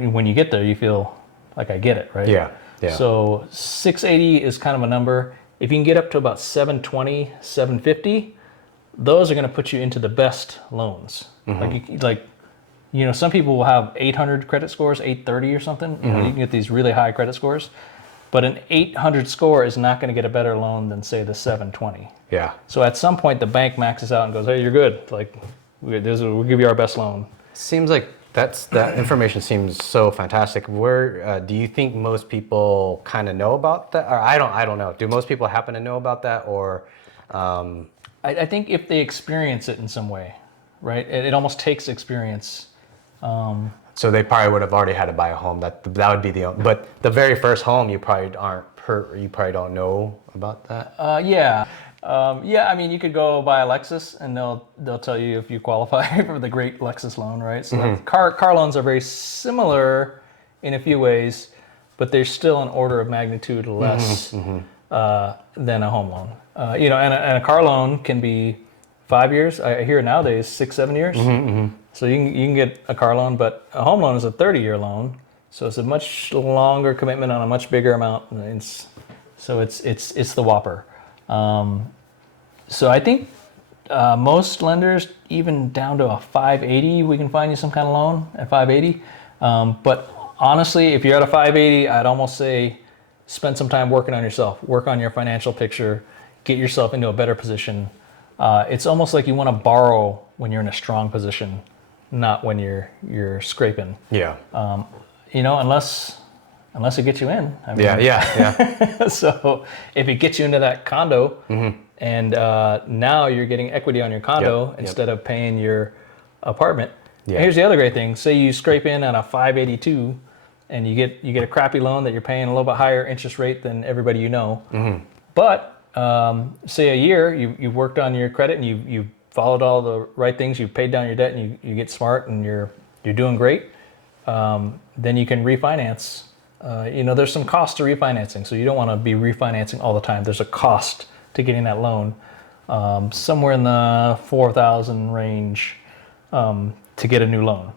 when you get there, you feel like I get it, right? Yeah. So 680 is kind of a number. If you can get up to about 720, 750, those are going to put you into the best loans. Some people will have 800 credit scores, 830 or something. You can get these really high credit scores, but an 800 score is not going to get a better loan than say the 720. Yeah. So at some point the bank maxes out and goes, hey, you're good. Like we'll give you our best loan. Seems like that information seems so fantastic. Where do you think most people kind of know about that? Or I don't know. Do most people happen to know about that, or? I think if they experience it in some way, right? It almost takes experience. So they probably would have already had to buy a home. That would be but the very first home you probably don't know about that. I mean, you could go buy a Lexus and they'll tell you if you qualify for the great Lexus loan, right? So car loans are very similar in a few ways, but they're still an order of magnitude less than a home loan. And a car loan can be 5 years. I hear nowadays 6-7 years. So you can get a car loan, but a home loan is a 30-year loan, so it's a much longer commitment on a much bigger amount. It's the whopper. So I think most lenders, even down to a 580, we can find you some kind of loan at 580. But honestly, if you're at a 580, I'd almost say spend some time working on yourself, work on your financial picture, get yourself into a better position. It's almost like you want to borrow when you're in a strong position, not when you're scraping. Yeah. Unless it gets you in. I mean, yeah. So if it gets you into that condo, and now you're getting equity on your condo instead of paying your apartment. Yeah. Here's the other great thing. Say you scrape in on a 582 and you get a crappy loan that you're paying a little bit higher interest rate than everybody you know. But say a year, you've worked on your credit and you followed all the right things, you've paid down your debt and you get smart and you're doing great, then you can refinance. There's some cost to refinancing, so you don't want to be refinancing all the time. There's a cost to getting that loan, somewhere in the $4,000 range to get a new loan,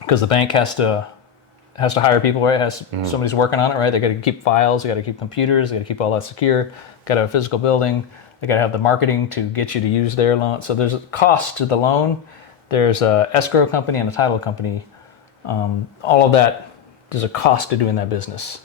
because the bank has to hire people, right? Somebody's working on it, right? They got to keep files, they got to keep computers, they got to keep all that secure. Got to have a physical building. They got to have the marketing to get you to use their loan. So there's a cost to the loan. There's a escrow company and a title company. All of that. There's a cost to doing that business.